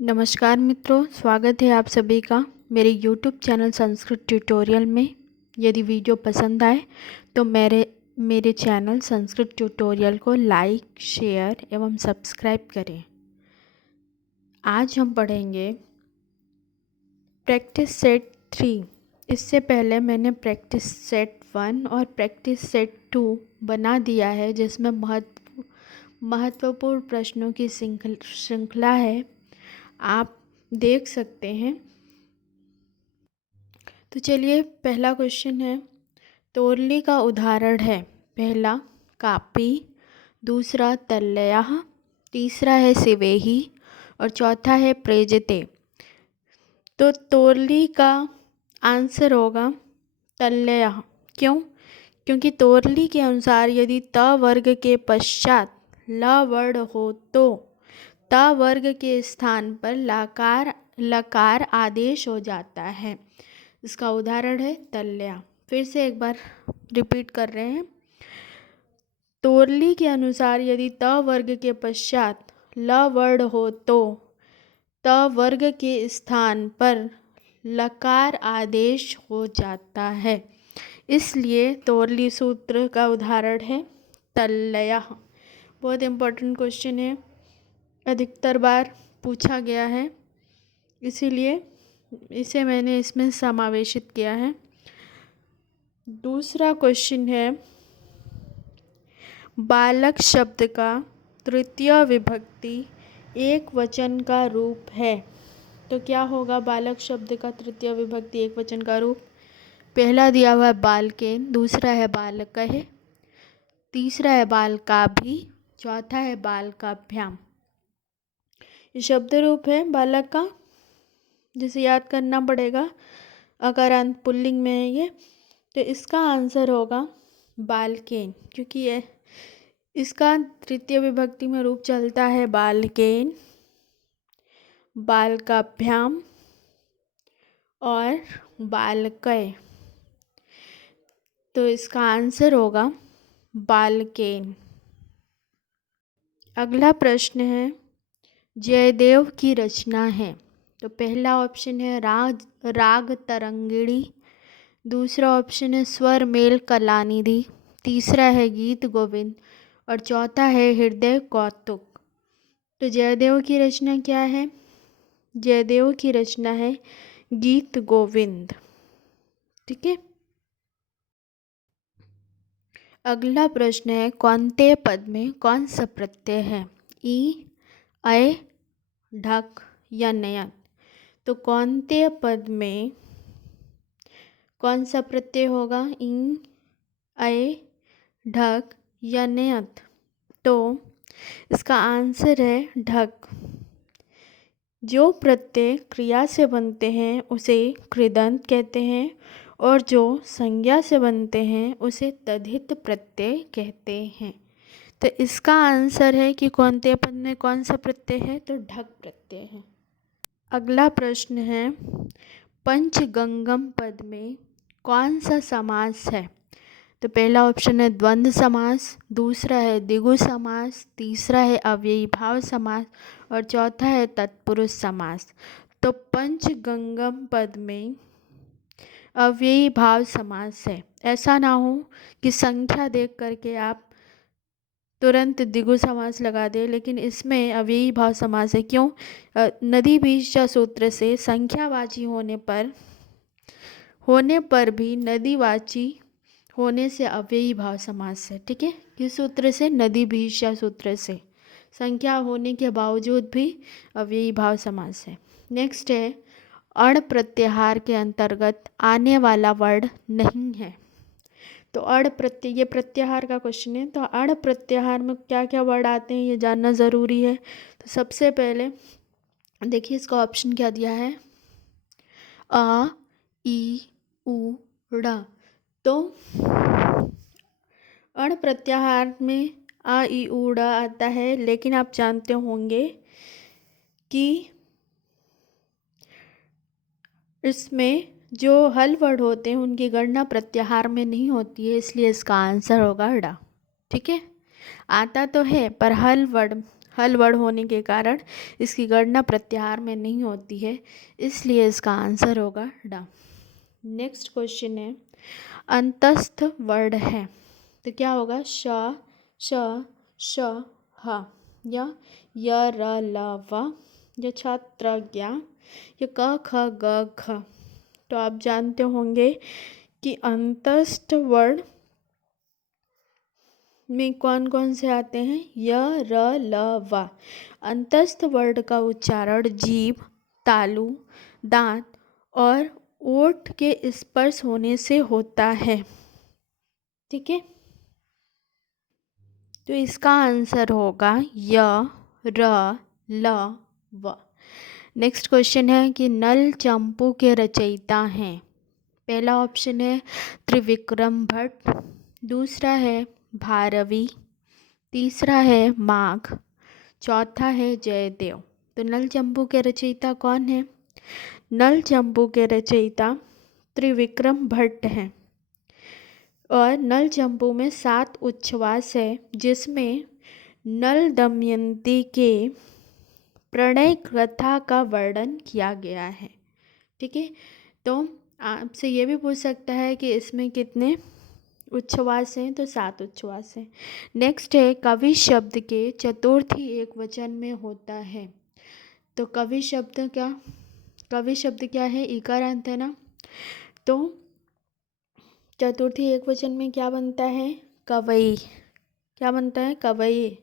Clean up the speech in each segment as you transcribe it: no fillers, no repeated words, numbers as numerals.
नमस्कार मित्रों, स्वागत है आप सभी का मेरे YouTube चैनल संस्कृत ट्यूटोरियल में। यदि वीडियो पसंद आए तो मेरे चैनल संस्कृत ट्यूटोरियल को लाइक, शेयर एवं सब्सक्राइब करें। आज हम पढ़ेंगे प्रैक्टिस सेट 3। इससे पहले मैंने प्रैक्टिस सेट 1 और प्रैक्टिस सेट 2 बना दिया है, जिसमें महत्वपूर्ण प्रश्नों की श्रृंखला है, आप देख सकते हैं। तो चलिए, पहला क्वेश्चन है, तोरली का उदाहरण है। पहला कापी, दूसरा तल्लयः, तीसरा है सिवेही और चौथा है प्रेजते। तो तोरली का आंसर होगा तल्लयः। क्यों? क्योंकि तोरली के अनुसार यदि त वर्ग के पश्चात ल वर्ण हो तो त वर्ग के स्थान पर लकार आदेश हो जाता है। इसका उदाहरण है तल्लया। फिर से एक बार रिपीट कर रहे हैं। तोरली के अनुसार यदि त वर्ग के पश्चात ल वर्ण हो तो त वर्ग के स्थान पर लकार आदेश हो जाता है, इसलिए तोरली सूत्र का उदाहरण है तल्लया। बहुत इम्पोर्टेंट क्वेश्चन है, अधिकतर बार पूछा गया है, इसीलिए इसे मैंने इसमें समावेशित किया है। दूसरा क्वेश्चन है, बालक शब्द का तृतीय विभक्ति एक वचन का रूप है। तो क्या होगा बालक शब्द का तृतीय विभक्ति एक वचन का रूप? पहला दिया हुआ है बालकेन, दूसरा है बालकः, तीसरा है बालकाभि, चौथा है बालकाभ्याम। ये शब्द रूप है बालक का, जिसे याद करना पड़ेगा। अकारांत पुल्लिंग में है ये, तो इसका आंसर होगा बालकेन, क्योंकि ये इसका तृतीय विभक्ति में रूप चलता है बालकेन, बालकाभ्याम और बालकय। तो इसका आंसर होगा बालकेन। अगला प्रश्न है, जयदेव की रचना है। तो पहला ऑप्शन है राग तरंगिणी, दूसरा ऑप्शन है स्वर मेल कलानिधि, तीसरा है गीत गोविंद और चौथा है हृदय कौतुक। तो जयदेव की रचना क्या है? जयदेव की रचना है गीत गोविंद। ठीक है। अगला प्रश्न है, कौन्तेय पद में कौन सा प्रत्यय है? ई, अय, ढक या नयन। तो कौन्तेय पद में कौन सा प्रत्यय होगा? इ, अय, ढक या नयत। तो इसका आंसर है ढक। जो प्रत्यय क्रिया से बनते हैं उसे कृदंत कहते हैं और जो संज्ञा से बनते हैं उसे तद्धित प्रत्यय कहते हैं। तो इसका आंसर है कि कौन्तेय पद में कौन सा प्रत्यय है? तो ढक प्रत्यय है। अगला प्रश्न है, पंचगंगम पद में कौन सा समास है? तो पहला ऑप्शन है द्वंद्व समास, दूसरा है द्विगु समास, तीसरा है अव्ययी भाव समास और चौथा है तत्पुरुष समास। तो पंचगंगम पद में अव्ययी भाव समास है। ऐसा ना हो कि संख्या देख करके आप तुरंत द्विगु समास लगा दे, लेकिन इसमें अव्ययी भाव समास है। क्यों? नदी बीज सूत्र से संख्यावाची होने पर भी नदीवाची होने से अव्ययी भाव समास है। ठीक है। किस सूत्र से? नदी बीज सूत्र से संख्या होने के बावजूद भी अव्ययी भाव समास है। नेक्स्ट है, अण प्रत्याहार के अंतर्गत आने वाला वर्ण नहीं है। तो अण प्रत्यय, ये प्रत्याहार का क्वेश्चन है। तो अण प्रत्याहार में क्या क्या वर्ड आते हैं ये जानना ज़रूरी है। तो सबसे पहले देखिए, इसका ऑप्शन क्या दिया है? अ, ई, उ, ड़। तो अण प्रत्याहार में आ, ई, उ, ड़ आता है, लेकिन आप जानते होंगे कि इसमें जो हल वर्ड होते हैं उनकी गणना प्रत्याहार में नहीं होती है, इसलिए इसका आंसर होगा ड़। ठीक है। आता तो है पर हल हल वर्ड होने के कारण इसकी गणना प्रत्याहार में नहीं होती है, इसलिए इसका आंसर होगा डा। नेक्स्ट क्वेश्चन है अंतस्थ वर्ड है तो क्या होगा श श श ह या य र ल व या छात्र ज्ञा या क ख ग घ। तो आप जानते होंगे कि अंतस्थ वर्ड में कौन कौन से आते हैं य र ल व। अंतस्थ वर्ड का उच्चारण जीभ, तालु, दांत और ओठ के स्पर्श होने से होता है। ठीक है, तो इसका आंसर होगा य र ल व। नेक्स्ट क्वेश्चन है कि नल चंपू के रचयिता हैं। पहला ऑप्शन है त्रिविक्रम भट्ट, दूसरा है भारवी, तीसरा है माघ, चौथा है जयदेव। तो नल चंपू के रचयिता कौन है? नल चंपू के रचयिता त्रिविक्रम भट्ट हैं और नल चंपू में 7 उच्छ्वास है जिसमें नल दमयंती के प्रणय कथा का वर्णन किया गया है। ठीक है, तो आपसे ये भी पूछ सकता है कि इसमें कितने उच्छ्वास हैं, तो 7 उच्छ्वास हैं। नेक्स्ट है कवि शब्द के चतुर्थी एक वचन में होता है। तो कवि शब्द क्या है? इकारांत है ना, तो चतुर्थी एक वचन में क्या बनता है? कवई। क्या बनता है? कवई।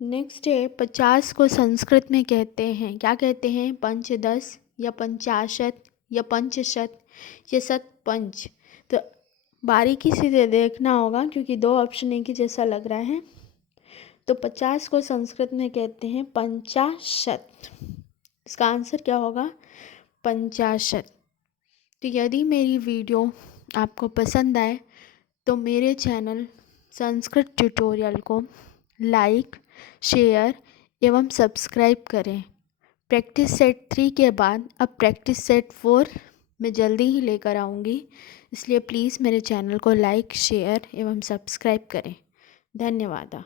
नेक्स्ट है 50 को संस्कृत में कहते हैं, क्या कहते हैं? पंचदश या पंचाशत या पंचशत या शतपंच। तो बारीकी से देखना होगा क्योंकि 2 ऑप्शन एक ही जैसा लग रहा है। तो 50 को संस्कृत में कहते हैं पंचाशत। इसका आंसर क्या होगा? पंचाशत। तो यदि मेरी वीडियो आपको पसंद आए तो मेरे चैनल संस्कृत ट्यूटोरियल को लाइक, शेयर एवं सब्सक्राइब करें। प्रैक्टिस सेट 3 के बाद अब प्रैक्टिस सेट 4 मैं जल्दी ही लेकर आऊँगी, इसलिए प्लीज़ मेरे चैनल को लाइक, शेयर एवं सब्सक्राइब करें। धन्यवाद।